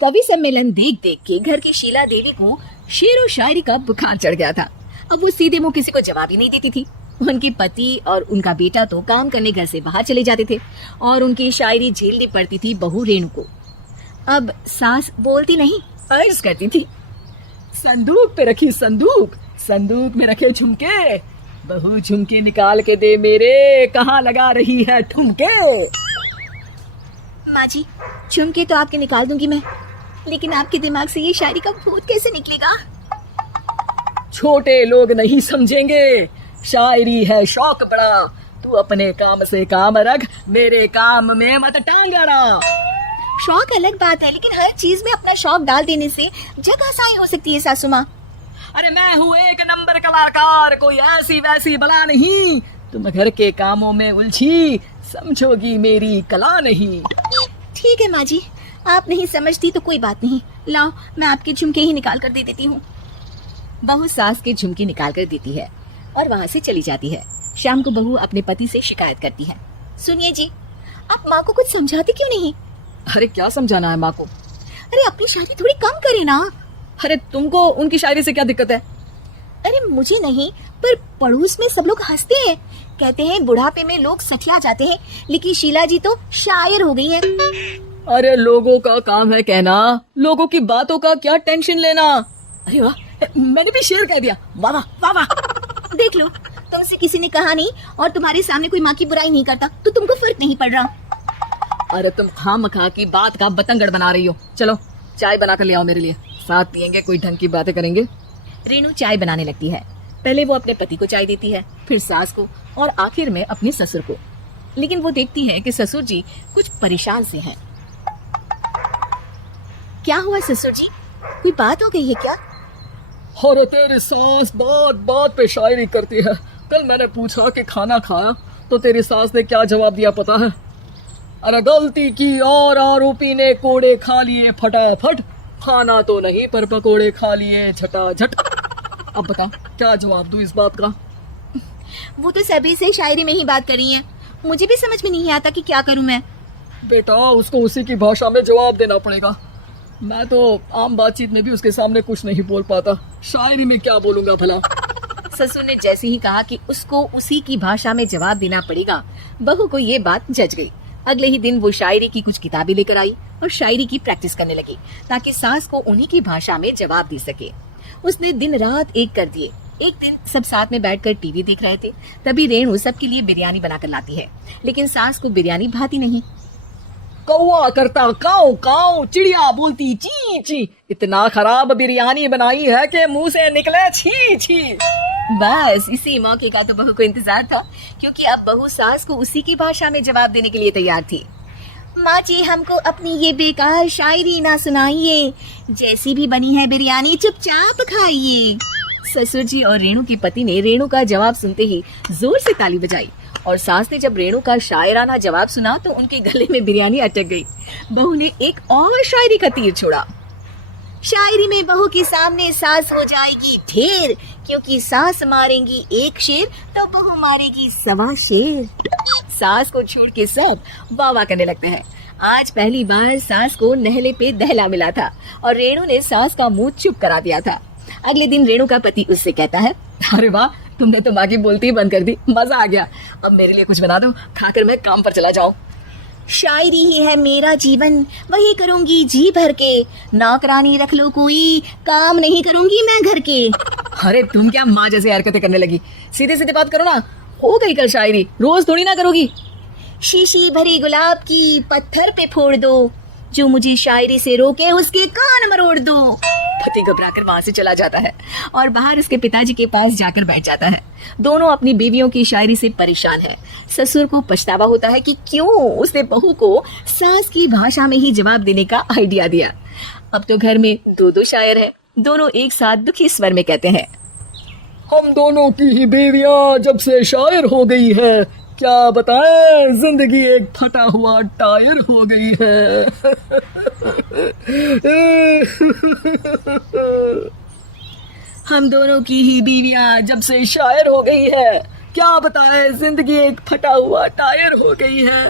कवि सम्मेलन देख देख के घर की शीला देवी को शेर व शायरी का बुखार चढ़ गया था। अब वो सीधे मुंह किसी को जवाब ही नहीं देती थी। उनके पति और उनका बेटा तो काम करने घर से बाहर चले जाते थे और उनकी शायरी झेलनी पड़ती थी बहू रेणु को। अब सास बोलती नहीं, अर्ज करती थी, संदूक पे रखी संदूक, संदूक में रखे झुमके, बहू झुमके निकाल के दे मेरे, कहाँ लगा रही है ठुमके। माँ जी, झुमके तो आपके निकाल दूंगी मैं, लेकिन आपके दिमाग से ये शायरी का भूत कैसे निकलेगा? छोटे लोग नहीं समझेंगे, शायरी है शौक बड़ा, तू अपने काम से काम रख, मेरे काम में मत टांग अड़ा। शौक अलग बात है, लेकिन हर चीज में अपना शौक डाल देने से जग आसानी हो सकती है सासू माँ। अरे मैं हूँ एक नंबर कलाकार, कोई ऐसी वैसी बला नहीं, तुम घर के कामों में उलझी, समझोगी मेरी कला नहीं। ठीक है माँ जी, आप नहीं समझती तो कोई बात नहीं, लाओ मैं आपके झुमके ही निकाल कर दे देती हूँ। बहू सास के झुमके निकाल कर देती है और वहाँ से चली जाती है। शाम को बहू अपने पति से शिकायत करती है, सुनिए जी, आप माँ को कुछ समझाते क्यों नहीं? अरे क्या समझाना है माँ को? अरे अपनी शायरी थोड़ी कम करे ना। अरे तुमको उनकी शायरी से क्या दिक्कत है? अरे मुझे नहीं, पर पड़ोस में सब लोग हंसते हैं, कहते हैं बुढ़ापे में लोग सठिया जाते हैं, लेकिन शीला जी तो शायर हो गई है। अरे लोगों का काम है कहना, लोगों की बातों का क्या टेंशन लेना। अरे वाह, मैंने भी शेर कह दिया, वाह वाह वाह। देख लो, तुमसे किसी ने कहा नहीं और तुम्हारे सामने कोई माँ की बुराई नहीं करता तो तुमको फर्क नहीं पड़ रहा। अरे तुम खामखा की बात का बतंगड़ बना रही हो। चलो चाय बना कर ले आओ मेरे लिए, साथ पियेंगे, कोई ढंग की बातें करेंगे। रेणु चाय बनाने लगती है। पहले वो अपने पति को चाय देती है, फिर सास को और आखिर में अपने ससुर को। लेकिन वो देखती है कि ससुर जी कुछ परेशान से हैं। क्या हुआ ससुर जी, कोई बात हो गई है क्या? अरे तेरी सास बात बात पे शायरी करती है। कल मैंने पूछा कि खाना खाया तो तेरी सास ने क्या जवाब दिया पता है? अरे गलती की और आरोपी ने कोड़े खा लिए फटाफट, खाना तो नहीं पर पकोड़े खा लिए झटाझट। अब बता क्या जवाब दूं इस बात का? वो तो सभी से शायरी में ही बात कर रही है, मुझे भी समझ में नहीं आता कि क्या करूं मैं। बेटा उसको उसी की भाषा में जवाब देना पड़ेगा। मैं तो आम बातचीत में भी उसके सामने कुछ नहीं बोल पाता, शायरी में क्या बोलूंगा भला। ससुर ने जैसे ही कहा कि उसको उसी की भाषा में जवाब देना पड़ेगा, बहू को ये बात जच गई। अगले ही दिन वो शायरी की कुछ किताबें लेकर आई और शायरी की प्रैक्टिस करने लगी ताकि सास को उन्हीं की भाषा में जवाब दे सके। उसने दिन रात एक कर दिए। एक दिन सब साथ में बैठकर टीवी देख रहे थे, तभी रेणु सबके लिए बिरयानी बनाकर लाती है, लेकिन सास को बिरयानी भाती नहीं। कौवा करता काऊ काऊ, चिड़िया बोलती ची ची, इतना खराब बिरयानी बनाई है कि मुंह से निकले छी छी। बस इसी मौके का तो बहू को इंतजार था, क्योंकि अब बहू सास को उसी की भाषा में जवाब देने के लिए तैयार थी। माँ जी, हमको अपनी ये बेकार शायरी ना सुनाइए, जैसी भी बनी है बिरयानी चुपचाप खाइए। ससुर जी और रेणु की पति ने रेणु का जवाब सुनते ही जोर से ताली बजाई और सास ने जब रेणु का शायराना जवाब सुना तो उनके गले में बिरयानी अटक गई। बहू ने एक और शायरी का तीर छोड़ा। शायरी में बहू के सामने सास हो जाएगी ढेर, क्योंकि सास मारेंगी एक शेर तो बहू मारेगी 1.25 शेर। सास को छोड़ के सब वाह वाह करने लगते हैं। आज पहली बार सास को नहले पे दहला मिला था और रेणु ने सास का मुंह चुप करा दिया था। अगले दिन रेणु का पति उससे कहता है, अरे वाह, तुमने तो माँ की बोलती ही बंद कर दी, मजा आ गया। अब मेरे लिए कुछ बना दो, खाकर मैं काम पर चला जाऊं। शायरी ही है मेरा जीवन, वही करूंगी जी भर के, नौकरानी रख लो कोई, काम नहीं करूंगी मैं घर के। अरे तुम क्या माँ जैसे हरकतें करने लगी, सीधे सीधे बात करो ना। हो गई कल शायरी, रोज थोड़ी ना करोगी। शीशी भरी गुलाब की पत्थर पे फोड़ दो, जो मुझे शायरी से रोके उसके कान मरोड़ दो। पति घबराकर वहां से चला जाता है और बाहर उसके पिताजी के पास जाकर बैठ जाता है। दोनों अपनी बीवियों की शायरी से परेशान है। ससुर को पछतावा होता है कि क्यों उसने बहू को सास की भाषा में ही जवाब देने का आइडिया दिया। अब तो घर में दो शायर हैं, दोनों एक साथ दुखी स्वर में कहते हैं, हम दोनों की ही बीवियां जब से शायर हो गई है, क्या बताएं, जिंदगी एक फटा हुआ टायर हो गई है। हम दोनों की ही बीवियां जब से शायर हो गई है, क्या बताएं, जिंदगी एक फटा हुआ टायर हो गई है।